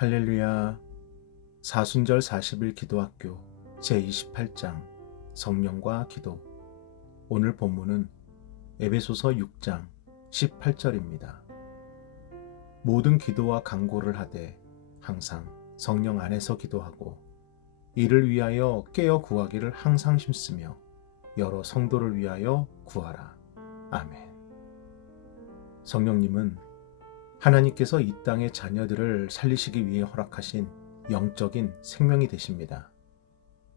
할렐루야. 사순절 40일 기도학교 제28장 성령과 기도. 오늘 본문은 에베소서 6장 18절입니다. 모든 기도와 간구를 하되 항상 성령 안에서 기도하고 이를 위하여 깨어 구하기를 항상 힘쓰며 여러 성도를 위하여 구하라. 아멘. 성령님은 하나님께서 이 땅의 자녀들을 살리시기 위해 허락하신 영적인 생명이 되십니다.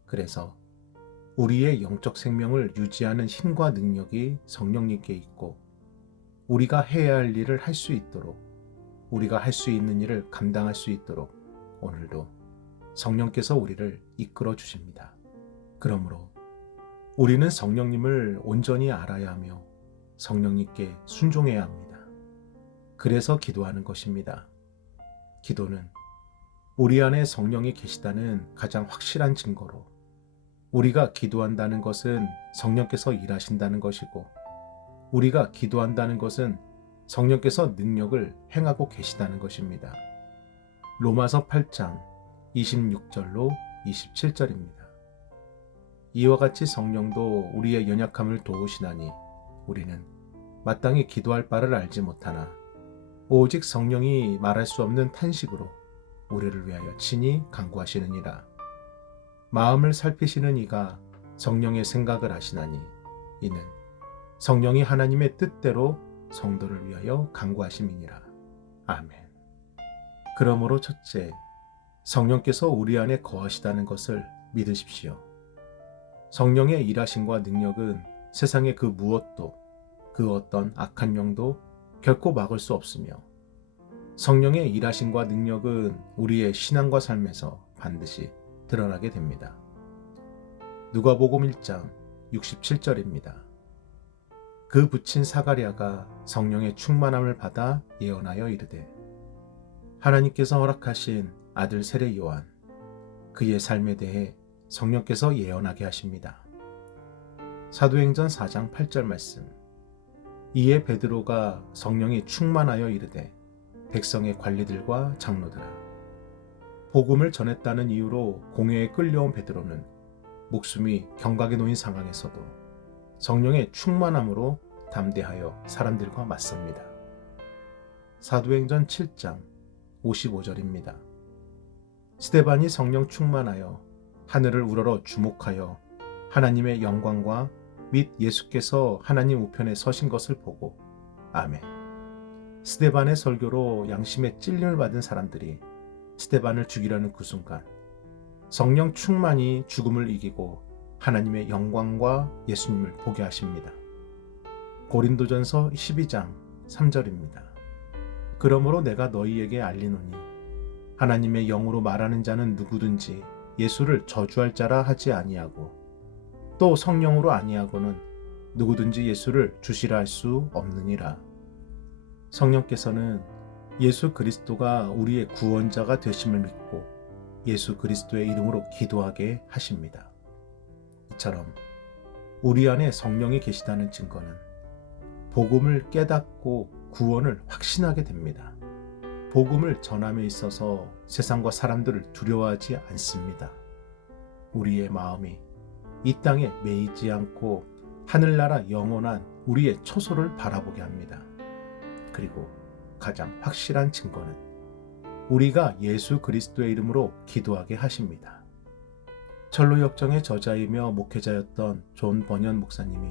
그래서 우리의 영적 생명을 유지하는 힘과 능력이 성령님께 있고 우리가 해야 할 일을 할 수 있도록, 우리가 할 수 있는 일을 감당할 수 있도록 오늘도 성령께서 우리를 이끌어 주십니다. 그러므로 우리는 성령님을 온전히 알아야 하며 성령님께 순종해야 합니다. 그래서 기도하는 것입니다. 기도는 우리 안에 성령이 계시다는 가장 확실한 증거로 우리가 기도한다는 것은 성령께서 일하신다는 것이고 우리가 기도한다는 것은 성령께서 능력을 행하고 계시다는 것입니다. 로마서 8장 26절로 27절입니다. 이와 같이 성령도 우리의 연약함을 도우시나니 우리는 마땅히 기도할 바를 알지 못하나 오직 성령이 말할 수 없는 탄식으로 우리를 위하여 친히 간구하시느니라. 마음을 살피시는 이가 성령의 생각을 아시나니 이는 성령이 하나님의 뜻대로 성도를 위하여 간구하심이니라. 아멘. 그러므로 첫째, 성령께서 우리 안에 거하시다는 것을 믿으십시오. 성령의 일하심과 능력은 세상의 그 무엇도, 그 어떤 악한 영도 결코 막을 수 없으며 성령의 일하심과 능력은 우리의 신앙과 삶에서 반드시 드러나게 됩니다. 누가복음 1장 67절입니다. 그 붙인 사가랴가 성령의 충만함을 받아 예언하여 이르되 하나님께서 허락하신 아들 세례 요한 그의 삶에 대해 성령께서 예언하게 하십니다. 사도행전 4장 8절 말씀. 이에 베드로가 성령이 충만하여 이르되 백성의 관리들과 장로들아 복음을 전했다는 이유로 공회에 끌려온 베드로는 목숨이 경각에 놓인 상황에서도 성령의 충만함으로 담대하여 사람들과 맞섭니다. 사도행전 7장 55절입니다. 스데반이 성령 충만하여 하늘을 우러러 주목하여 하나님의 영광과 및 예수께서 하나님 우편에 서신 것을 보고 아멘. 스데반의 설교로 양심의 찔림을 받은 사람들이 스데반을 죽이려는 그 순간 성령 충만이 죽음을 이기고 하나님의 영광과 예수님을 보게 하십니다. 고린도전서 12장 3절입니다. 그러므로 내가 너희에게 알리노니 하나님의 영으로 말하는 자는 누구든지 예수를 저주할 자라 하지 아니하고 또 성령으로 아니하고는 누구든지 예수를 주시라 할 수 없느니라. 성령께서는 예수 그리스도가 우리의 구원자가 되심을 믿고 예수 그리스도의 이름으로 기도하게 하십니다. 이처럼 우리 안에 성령이 계시다는 증거는 복음을 깨닫고 구원을 확신하게 됩니다. 복음을 전함에 있어서 세상과 사람들을 두려워하지 않습니다. 우리의 마음이 이 땅에 매이지 않고 하늘나라 영원한 우리의 초소를 바라보게 합니다. 그리고 가장 확실한 증거는 우리가 예수 그리스도의 이름으로 기도하게 하십니다. 철로역정의 저자이며 목회자였던 존 버년 목사님이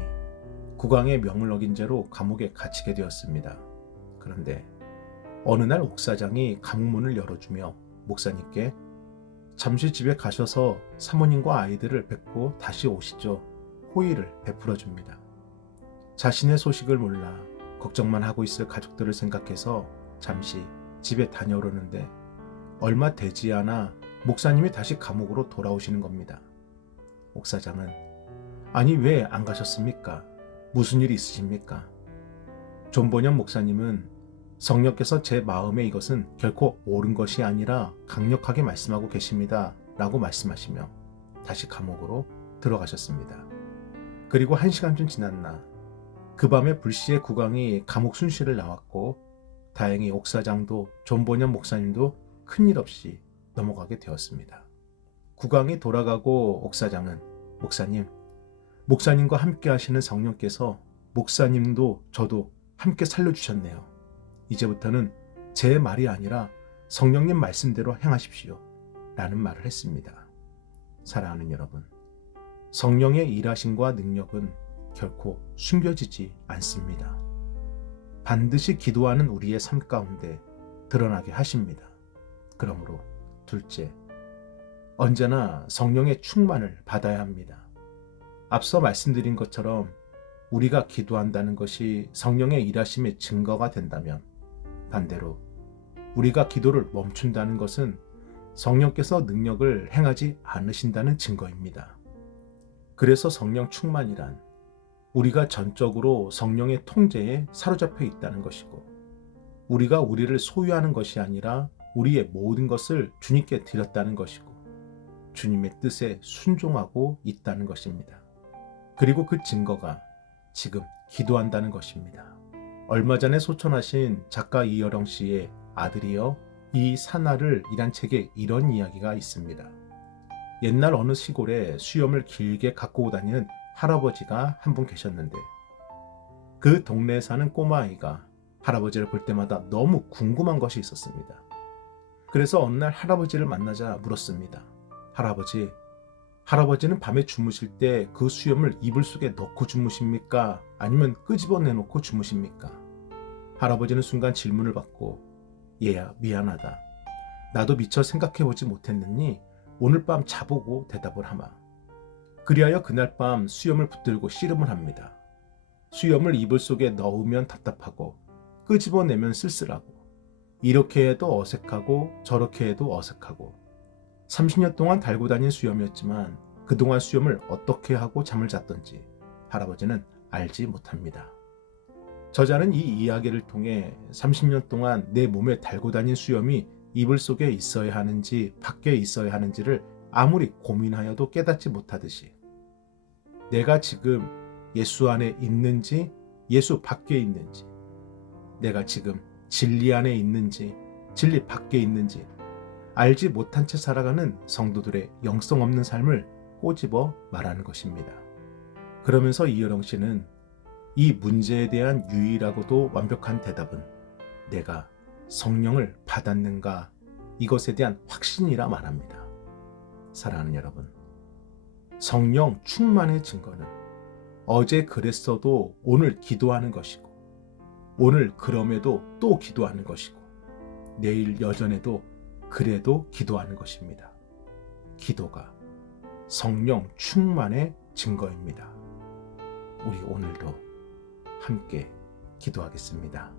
국왕의 명을 어긴 죄로 감옥에 갇히게 되었습니다. 그런데 어느 날 옥사장이 감문을 열어주며 목사님께 잠시 집에 가셔서 사모님과 아이들을 뵙고 다시 오시죠. 호의를 베풀어 줍니다. 자신의 소식을 몰라 걱정만 하고 있을 가족들을 생각해서 잠시 집에 다녀오려는데 얼마 되지 않아 목사님이 다시 감옥으로 돌아오시는 겁니다. 옥사장은 아니 왜 안 가셨습니까? 무슨 일이 있으십니까? 존본현 목사님은 성령께서 제 마음에 이것은 결코 옳은 것이 아니라 강력하게 말씀하고 계십니다. 라고 말씀하시며 다시 감옥으로 들어가셨습니다. 그리고 1시간쯤 지났나 그 밤에 불시에 국왕이 감옥 순시를 나왔고 다행히 옥사장도 존본현 목사님도 큰일 없이 넘어가게 되었습니다. 국왕이 돌아가고 옥사장은 목사님과 함께 하시는 성령께서 목사님도 저도 함께 살려주셨네요. 이제부터는 제 말이 아니라 성령님 말씀대로 행하십시오. 라는 말을 했습니다. 사랑하는 여러분, 성령의 일하심과 능력은 결코 숨겨지지 않습니다. 반드시 기도하는 우리의 삶 가운데 드러나게 하십니다. 그러므로 둘째, 언제나 성령의 충만을 받아야 합니다. 앞서 말씀드린 것처럼 우리가 기도한다는 것이 성령의 일하심의 증거가 된다면, 반대로 우리가 기도를 멈춘다는 것은 성령께서 능력을 행하지 않으신다는 증거입니다. 그래서 성령 충만이란 우리가 전적으로 성령의 통제에 사로잡혀 있다는 것이고, 우리가 우리를 소유하는 것이 아니라 우리의 모든 것을 주님께 드렸다는 것이고, 주님의 뜻에 순종하고 있다는 것입니다. 그리고 그 증거가 지금 기도한다는 것입니다. 얼마 전에 소천하신 작가 이여령 씨의 아들이여 이 사나를 이란 책에 이런 이야기가 있습니다. 옛날 어느 시골에 수염을 길게 갖고 다니는 할아버지가 한 분 계셨는데, 그 동네에 사는 꼬마아이가 할아버지를 볼 때마다 너무 궁금한 것이 있었습니다. 그래서 어느 날 할아버지를 만나자 물었습니다. 할아버지는 밤에 주무실 때 그 수염을 이불 속에 넣고 주무십니까? 아니면 끄집어내놓고 주무십니까? 할아버지는 순간 질문을 받고, 얘야, 미안하다. 나도 미처 생각해보지 못했느니 오늘 밤 자보고 대답을 하마. 그리하여 그날 밤 수염을 붙들고 씨름을 합니다. 수염을 이불 속에 넣으면 답답하고 끄집어내면 쓸쓸하고, 이렇게 해도 어색하고 저렇게 해도 어색하고, 30년 동안 달고 다닌 수염이었지만 그동안 수염을 어떻게 하고 잠을 잤던지 할아버지는 알지 못합니다. 저자는 이 이야기를 통해 30년 동안 내 몸에 달고 다닌 수염이 이불 속에 있어야 하는지 밖에 있어야 하는지를 아무리 고민하여도 깨닫지 못하듯이, 내가 지금 예수 안에 있는지 예수 밖에 있는지, 내가 지금 진리 안에 있는지 진리 밖에 있는지 알지 못한 채 살아가는 성도들의 영성 없는 삶을 꼬집어 말하는 것입니다. 그러면서 이여령 씨는 이 문제에 대한 유일하고도 완벽한 대답은 내가 성령을 받았는가, 이것에 대한 확신이라 말합니다. 사랑하는 여러분, 성령 충만의 증거는 어제 그랬어도 오늘 기도하는 것이고, 오늘 그럼에도 또 기도하는 것이고, 내일 여전해도 그래도 기도하는 것입니다. 기도가 성령 충만의 증거입니다. 우리 오늘도 함께 기도하겠습니다.